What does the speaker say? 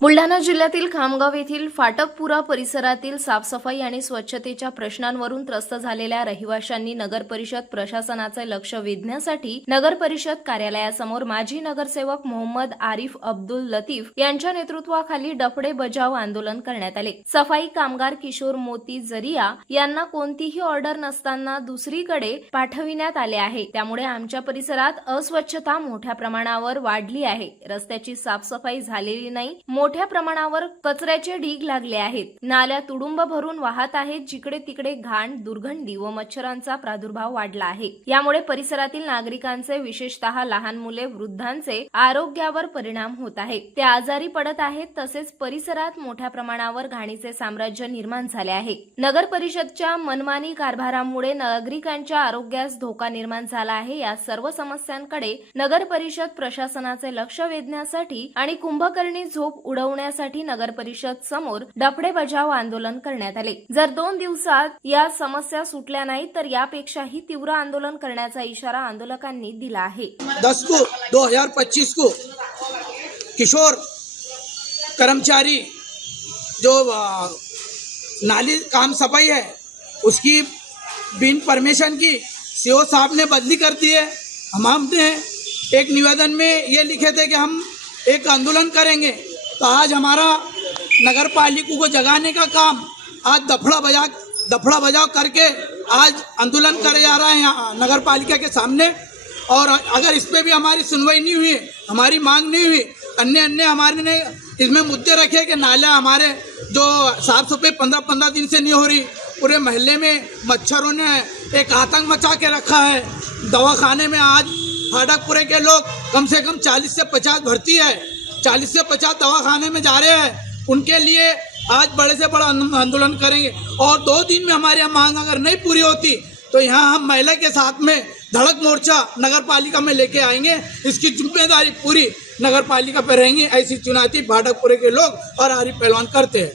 बुलढाणा जिल्ह्यातील खामगाव येथील फाटकपुरा परिसरातील साफसफाई आणि स्वच्छतेच्या प्रश्नांवरून त्रस्त झालेल्या रहिवाशांनी नगर परिषद प्रशासनाचे लक्ष वेधण्यासाठी नगर परिषद कार्यालयासमोर माजी नगरसेवक मोहम्मद आरिफ अब्दुल लतीफ यांच्या नेतृत्वाखाली डफडे बजाव आंदोलन करण्यात आले. सफाई कामगार किशोर मोती जरिया यांना कोणतीही ऑर्डर नसताना दुसरीकडे पाठविण्यात आले आहे. त्यामुळे आमच्या परिसरात अस्वच्छता मोठ्या प्रमाणावर वाढली आहे. रस्त्याची साफसफाई झालेली नाही. मोठ्या प्रमाणावर कचऱ्याचे ढीग लागले आहेत. नाल्या तुडुंब भरून वाहत आहेत जिकडे तिकडे घाण दुर्गंधी व मच्छरांचा प्रादुर्भाव वाढला आहे. यामुळे परिसरातील नागरिकांचे विशेषतः लहान मुले वृद्धांचे आरोग्यावर परिणाम होत आहे. ते आजारी पडत आहेत तसेच परिसरात मोठ्या प्रमाणावर घाणीचे साम्राज्य निर्माण झाले आहे. नगर परिषदच्या मनमानी कारभारामुळे नागरिकांच्या आरोग्यास धोका निर्माण झाला आहे. या सर्व समस्यांकडे नगर परिषद प्रशासनाचे लक्ष वेधण्यासाठी आणि कुंभकर्णी झोप उडवण्यासाठी नगर परिषद समोर डफडे बजाव आंदोलन करण्यात आले. जर दोन दिवसात या समस्या सुटल्या नाही तर यापेक्षाही तीव्र आंदोलन करण्याचा इशारा आंदोलकांनी दिला आहे. दस को 2025 को किशोर कर्मचारी जो नाली काम सफाई है उसकी बिन परमिशन की सीओ साहब ने बदली कर दी है। हम हमने एक निवेदन में ये लिखे थे कि हम एक आंदोलन करेंगे। तो आज हमारा नगर पालिका को जगाने का काम आज दफड़ा बजा, दफड़ा बजाव करके आज आंदोलन करे जा रहा है यहाँ नगर पालिका के सामने। और अगर इस पर भी हमारी सुनवाई नहीं हुई, हमारी मांग नहीं हुई अन्य अन्य हमारे ने इसमें मुद्दे रखे कि नाला हमारे जो साफ़ सफ़ाई पंद्रह पंद्रह दिन से नहीं हो रही, पूरे महल्ले में मच्छरों ने एक आतंक मचा के रखा है। दवाखाने में आज फाटकपुरे के लोग कम से कम चालीस से पचास भर्ती है। चालीस से पचास दवाखाने में जा रहे हैं। उनके लिए आज बड़े से बड़ा आंदोलन करेंगे। और दो दिन में हमारी यहाँ मांग अगर नहीं पूरी होती तो यहाँ हम महिला के साथ में धड़क मोर्चा नगर पालिका में लेके आएँगे। इसकी ज़िम्मेदारी पूरी नगर पालिका पर रहेंगी। ऐसी चुनौती भाटकपुरे के लोग और हरी पहलवान करते हैं।